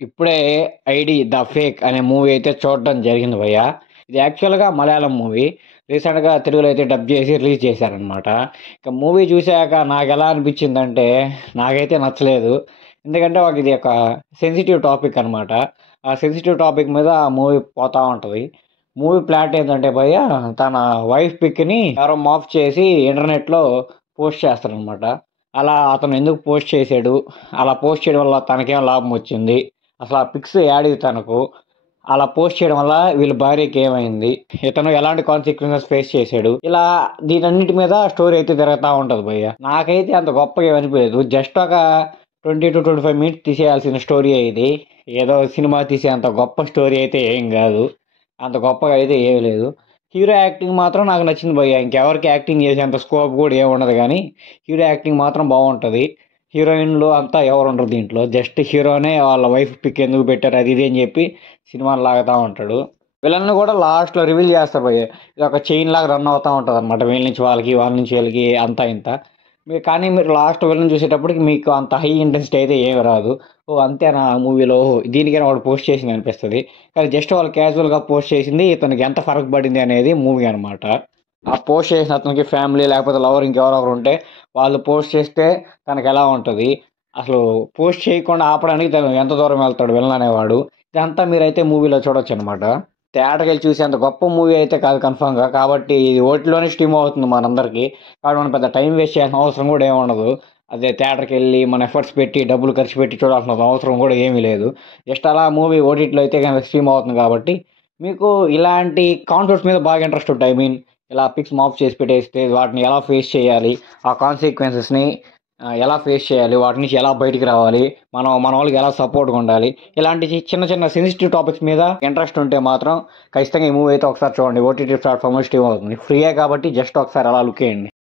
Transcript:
ఇప్పుడే 'ID the fake' అనే movie అయితే చూడడం జరిగింది భయ్య. ఇది యాక్చువల్‌గా మలయాళం మూవీ. రీసెంట్‌గా తెలుగులో అయితే డబ్ చేసి రిలీజ్ చేశారనమాట. ఇక మూవీ చూసాక నాకెలా అనిపించిందంటే, నాకైతే నచ్చలేదు. ఎందుకంటే ఇది ఒక సెన్సిటివ్ టాపిక్ అనమాట. ఆ సెన్సిటివ్ టాపిక్ మీద ఆ మూవీ పోతా ఉంటది. మూవీ ప్లాట్ ఏంటంటే భయ్య, తన వైఫ్ పిక్‌ని ఎవరో మాఫ్ చేసి ఇంటర్నెట్‌లో పోస్ట్ చేస్తారనమాట. అలా అతను ఎందుకు పోస్ట్ చేసాడు? అలా పోస్ట్ చేయడం వల్ల తనకేం లాభం వచ్చింది? అసలు ఆ పిక్స్ యాడివి తనకు? అలా పోస్ట్ చేయడం వల్ల వీళ్ళ భార్యకి ఏమైంది? ఇతను ఎలాంటి కాన్సిక్వెన్సెస్ ఫేస్ చేసాడు? ఇలా దీనన్నిటి మీద స్టోరీ అయితే తిరుగుతా ఉంటది భయ్య. నాకైతే అంత గొప్పగా ఏమి అనిపియలేదు. జస్ట్ ఒక 20-25 మినిట్స్ తీసేయాల్సిన స్టోరీయే ఇది. ఏదో సినిమా తీసేంత గొప్ప స్టోరీ అయితే ఏం గాదు. అంత గొప్పగా అయితే ఏమి లేదు. హీరో యాక్టింగ్ మాత్రం నాకు నచ్చింది భయ్య. ఇంకెవరికి యాక్టింగ్ చేసేంత స్కోప్ కూడా ఏముండదు గానీ, హీరో యాక్టింగ్ మాత్రం బావుంటది. హీరోయిన్‌లు అంతా ఎవరుండరు దీంట్లో. జస్ట్ హీరోనే వాళ్ళ వైఫ్ పిక్ ఎందుకు పెట్టారు అది ఇది అని చెప్పి సినిమాని లాగుతా ఉంటాడు. విలన్‌ని కూడా లాస్ట్‌లో రివీల్ చేస్తారు భయ్య. ఇదొక చైన్ లాగా రన్ అవుతా ఉంటదనమాట. వీళ్ళ నుంచి వాళ్ళకి, వాళ్ళ నుంచి వీళ్ళకి అంతా ఇంత. కానీ మీరు లాస్ట్ విలన్ చూసేటప్పటికి మీకు అంత హై ఇంటెన్సిటీ అయితే ఏమి రాదు. ఓహ్! అంతేనా మూవీలో ఓహో! దీనికేనా వాడు పోస్ట్ చేసింది అనిపిస్తది. కానీ జస్ట్ వాళ్ళు క్యాజువల్‌గా పోస్ట్ చేసింది ఇతనికి ఎంత ఫరక్ పడింది అనేది మూవీ అనమాట. ఆ పోస్ట్ చేసిన అతనికి ఫ్యామిలీ లేకపోతే లవర్ ఇంకెవరో ఒకరు ఉంటే వాళ్ళు పోస్ట్ చేస్తే తనకెలా ఉంటది? అసలు పోస్ట్ చేయకుండా ఆపడానికి తను ఎంత దూరం వెళ్తాడు విలన్ అనేవాడు. ఇదంతా మీరైతే మూవీలో చూడొచ్చనమాట. థియేటర్‌కెళ్ళి చూసేంత గొప్ప మూవీ అయితే కాదు కన్ఫర్మ్‌గా. కాబట్టి ఇది ఓటీటీలోనే స్ట్రీమ్ అవుతుంది మనందరికీ. కాబట్టి మనం పెద్ద టైం వేస్ట్ చేయాల్సిన అవసరం కూడా ఏముండదు. అదే థియేటర్‌కెళ్ళి మన ఎఫర్ట్స్ పెట్టి, డబ్బులు ఖర్చు పెట్టి చూడాల్సిన అవసరం కూడా ఏమీ లేదు. జస్ట్ అలా మూవీ ఓటీటీలో అయితే గనక స్ట్రీమ్ అవుతుంది కాబట్టి, మీకు ఇలాంటి కాన్సెప్ట్స్ మీద బాగా ఇంట్రెస్ట్ ఉంటాయి. ఇలా పిక్స్ మాఫ్ చేసి పెట్టేస్తే వాటిని ఎలా ఫేస్ చేయాలి? ఆ కాన్సిక్వెన్సెస్‌ని ఎలా ఫేస్ చేయాలి? వాటి నుంచి ఎలా బయటికి రావాలి? మనం మనోళ్ళకి ఎలా సపోర్ట్‌గా ఉండాలి? ఇలాంటి చిన్న చిన్న సెన్సిటివ్ టాపిక్స్ మీద ఇంట్రెస్ట్ ఉంటే మాత్రం ఖచ్చితంగా ఈ మూవీ అయితే ఒకసారి చూడండి. ఓటీటీ ప్లాట్‌ఫామ్‌లో స్ట్రీమ్ అవుతుంది. ఫ్రీయే కాబట్టి జస్ట్ ఒకసారి అలా లుక్ ఎయండి.